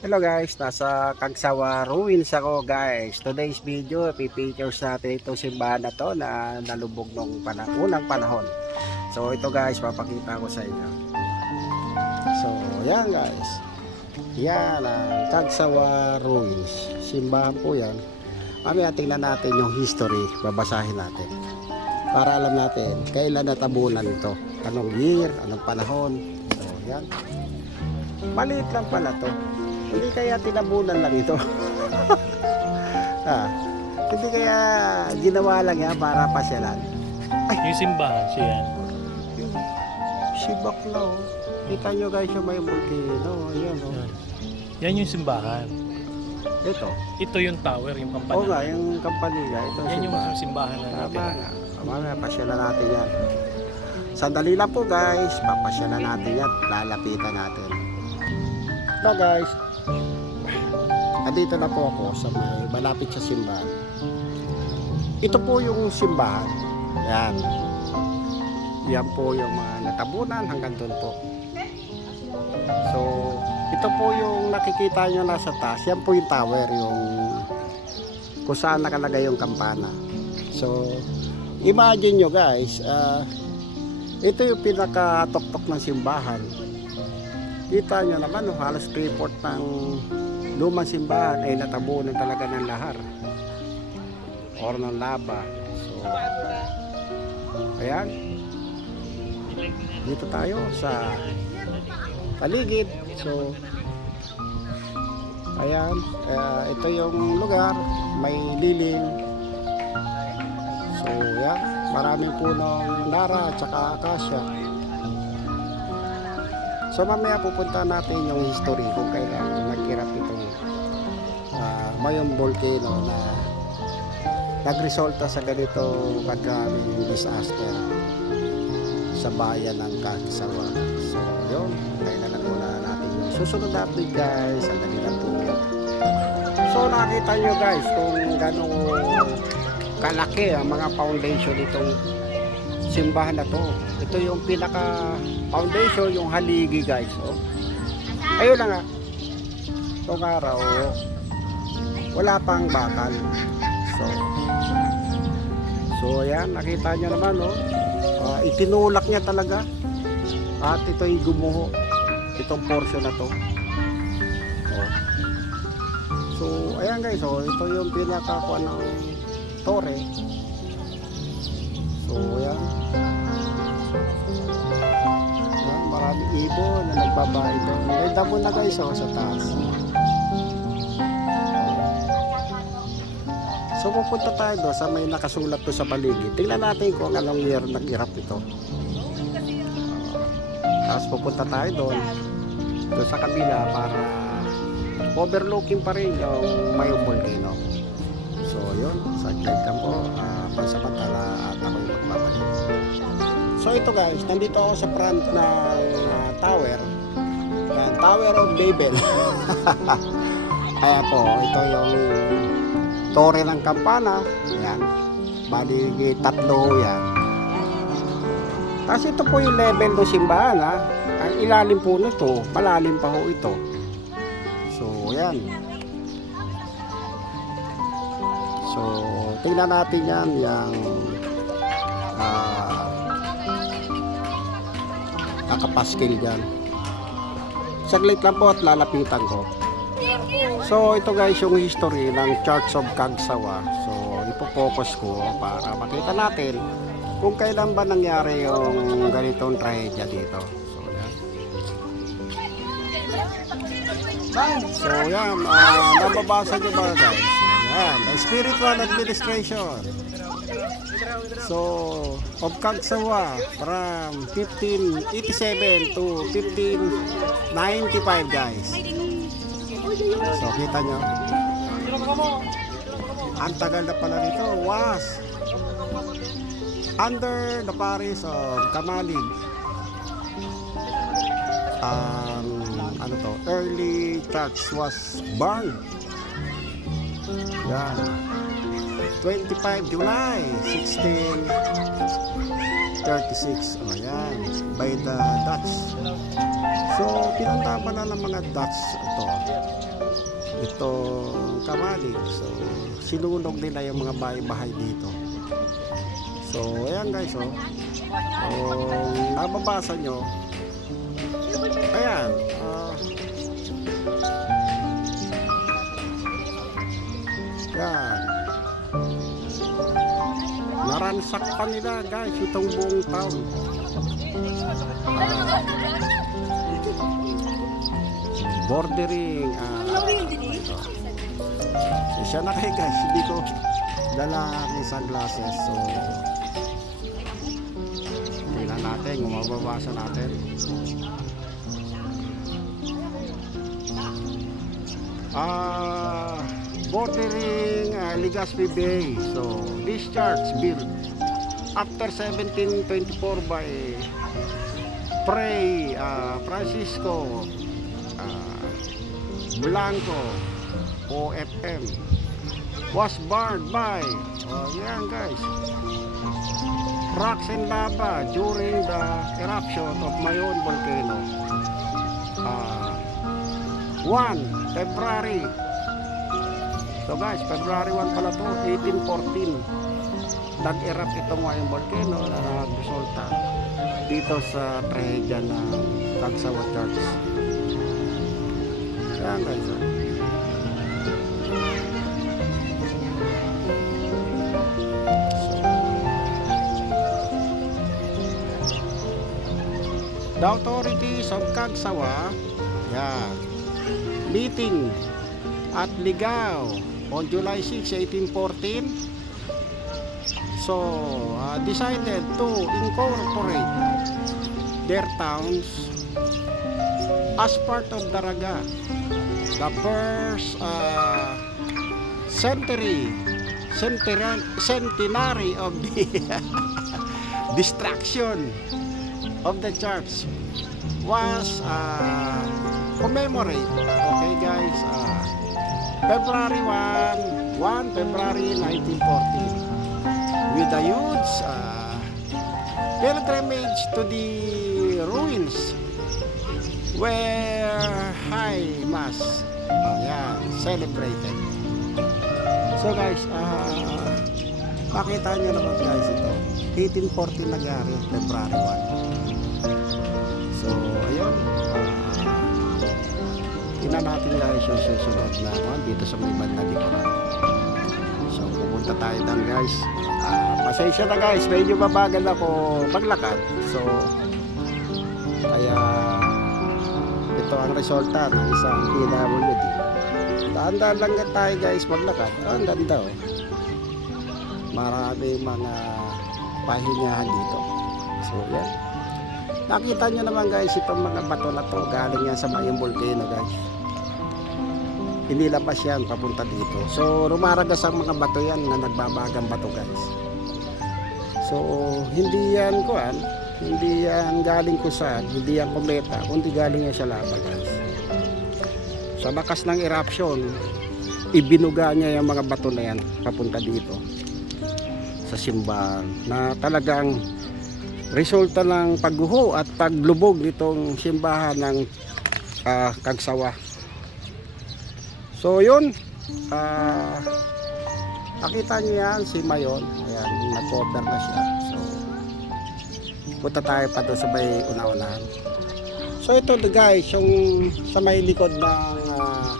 Hello guys, nasa Kagsawa Ruins ako guys. Today's video, pipictures natin itong simbahan na to na nalubog nung pana unang panahon. So ito guys, papakita ko sa inyo. So yan guys. Yan ang Kagsawa Ruins. Simbahan po yan. Mamaya tingnan natin yung history, babasahin natin. Para alam natin kailan natabunan ito. Anong year, anong panahon. So yan. Maliit lang pala to. Hindi kaya tinabunan lang ito. ah, hindi kaya ginawa lang yan para pasyalan. Yung simbahan, siya yan. Si Bakla oh. Kita nyo guys yung may volcano. Ayan oh. Yan. Yan yung simbahan. Ito. Ito yung tower, yung Oo kampanya. nga, yung kampanila. Ito Yan yung simbahan. simbahan na Tama natin. nga. Mamaya, pasyalan natin yan. Sandali lang po guys. Papasyalan natin yan. Lalapitan natin. Ito guys. Andito na po ako sa may malapit sa simbahan. Ito po yung simbahan. Yan. Yan po yung mga natabunan hanggang doon po. So, ito po yung nakikita nyo nasa taas. Yan po yung tower, yung kung saan nakalagay yung kampana. So, imagine nyo guys, ah, ito yung pinaka-tuktok ng simbahan. Kita nyo naman, oh, halos 3 ng lumang simbahan ay natabunan talaga ng lahar or ng laba. So, ayan. Dito tayo sa paligid. So, ayan. ah, ito yung lugar. May lilim. So, yan. Maraming punong nara at saka akasya. So, mamaya pupunta natin yung history kung kailan nagkirap mayong volcano na nagresulta sa ganito kadaming disaster sa bayan ng Kagsawa. So, yun. Kailan lang muna natin yung susunod na update guys. Ang dali lang po. So, nakita nyo guys kung ganong kalaki ang mga foundation nitong simbahan na to. Ito yung pinaka foundation, yung haligi guys. Oh. Ayun lang ah. Itong araw, wala pang bakal. So, so ayan, nakita nyo naman oh. Ah, itinulak niya talaga. At ito'y gumuho. Itong portion na to. Oh. So, ayan guys, oh, ito yung pinakakuha ng tore. So, ayan. Maraming ibon na nagbabae doon. May damo na guys, oh, sa taas. So, pupunta tayo doon sa may nakasulat to sa paligid. Tingnan natin kung anong year nag-irap ito. Tapos pupunta tayo doon. Doon sa kabila para overlooking pa rin yung Mayong Volcano. So, yun. Saglit lang po. Uh, pansamantala at ako yung magbabalik. So, ito guys. Nandito ako sa front ng ah, tower. Yan, Tower of Babel. Ayan po. Ito yung tore ng kampana. Yan. Bali, tatlo yan. Tapos ito po yung level ng simbahan ha. Ang ilalim po nito, malalim pa ho ito. So, yan. So, tingnan natin yan, yung ah nakapaskil dyan. Saglit lang po at lalapitan ko. So, ito guys yung history ng Church of Kagsawa. So, ipopokus ko para makita natin kung kailan ba nangyari yung ganitong trahedya dito. So, yan. So, yan. Uh, nababasa nyo ba guys? Yan. The Spiritual Administration. So, of Kagsawa from 1587 to 1595 guys. So, kita nyo. Ang tagal na pala nito. Was under the parish of Kamalig. Um, ano to? Early church was burned. Yan. 25 July 1636. Oh, yan. By the Dutch. So, pinunta pa na ng mga Dutch ito. ito kamalig. So, sinunog nila yung mga bahay-bahay dito. So, ayan guys, oh. Kung nababasa nyo, ayan, ah, yan. Naransak pa nila guys itong buong town. Ah, bordering ah, ito. So, siya na kayo guys, hindi ko dala aking sunglasses. So, tingnan natin kung natin. Ah, bordering uh, Legazpi Bay. So, discharge built after 1724 by Prey ah, Francisco ah, Blanco OFM was burned by oh yan guys. Rocks and lava during the eruption of Mayon volcano. Ah 1 February so guys February 1 pala to 1814 nag-erupt itong Mayon volcano na nagresulta dito sa trahedya ng Kagsawa Church. Yan guys ah. The authorities of Kagsawa, yeah, meeting at Ligao on July 6, 1814, so uh, decided to incorporate their towns as part of Daraga, the first uh, century, centenary, centenary of the destruction of the church was uh, commemorate okay guys uh, February 1 1 February 1914 with a huge uh, pilgrimage to the ruins where high mass uh, yeah, celebrated. So guys uh, makita nyo naman guys ito. 1814 nangyari February 1 tingnan natin guys yung susunod na one dito sa may banda likuran. So, pupunta tayo doon guys. Ah, pasensya na guys, medyo mabagal ako maglakad. So, kaya ito ang resulta ng isang PWD. Daan-daan lang tayo guys maglakad. Oh, ang ganda oh. Marami mga pahingahan dito. So, yan. Nakita nyo naman guys itong mga bato na to galing yan sa Mayong Volcano guys. Inilabas yan papunta dito. So rumaragas ang mga bato yan na nagbabagang bato guys. So hindi yan kuan, hindi yan galing kung saan, hindi yan kometa, kundi galing yan sa lava guys. Sa bakas ng eruption, ibinuga niya yung mga bato na yan papunta dito sa simbahan na talagang resulta ng pagguho at paglubog nitong simbahan ng ah, Kagsawa. So yun, ah, nakita niyo yan si Mayon, ayan, nag-cover na siya. So, punta tayo pa doon sa may una-unahan. So ito the guys, yung sa may likod ng ah,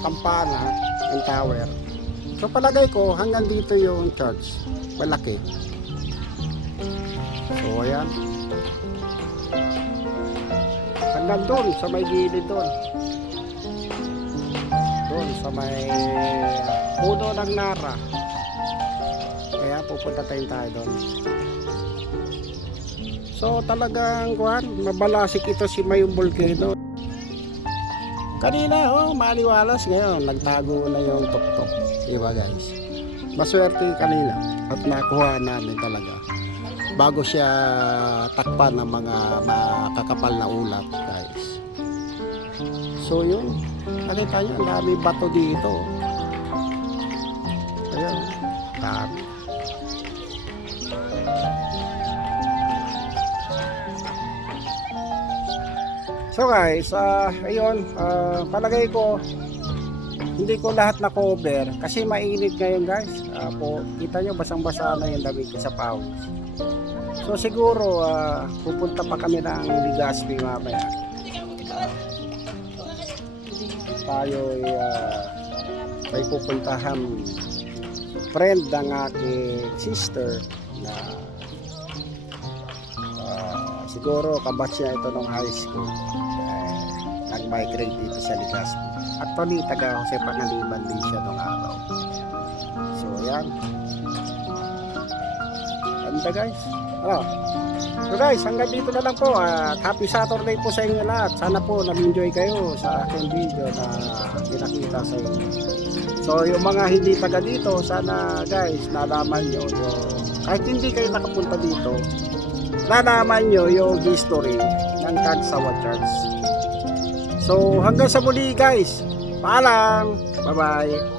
kampana, ng tower. So palagay ko hanggang dito yung church, malaki. So ayan. Hanggang doon sa may gilid doon. Doon sa may puno ng Nara. Kaya pupunta tayo tayo doon. So talagang kuhan, mabalasik ito si Mayong Volcano. Kanina oh, maliwalas ngayon, nagtago na yung tuktok. Diba guys? Maswerte kanina at nakuha namin talaga bago siya takpan ng mga makakapal na ulat guys so yun nakita nyo ang dami bato dito ayan dami so guys ah ayun ah, palagay ko hindi ko lahat na cover kasi mainit ngayon guys. Ah, po, kita nyo basang-basa na yung ko sa pawis. So siguro ah, pupunta pa kami ng Ligaspi mamaya. Tayo may pupuntahan friend ng aking sister na ah, siguro kabatch niya ito nung high school. Eh, nag-migrate dito sa Ligaspi. Actually, taga Jose Pangaliban din siya nung araw. So, yan. Ganda guys. Oh. So guys, hanggang dito na lang po. At happy Saturday po sa inyo lahat. Sana po nag-enjoy kayo sa aking video na pinakita sa inyo. So yung mga hindi taga dito, sana guys, nalaman nyo yung, kahit hindi kayo nakapunta dito, nalaman nyo yung history ng Kagsawa Church. So hanggang sa muli guys, paalam! Bye-bye!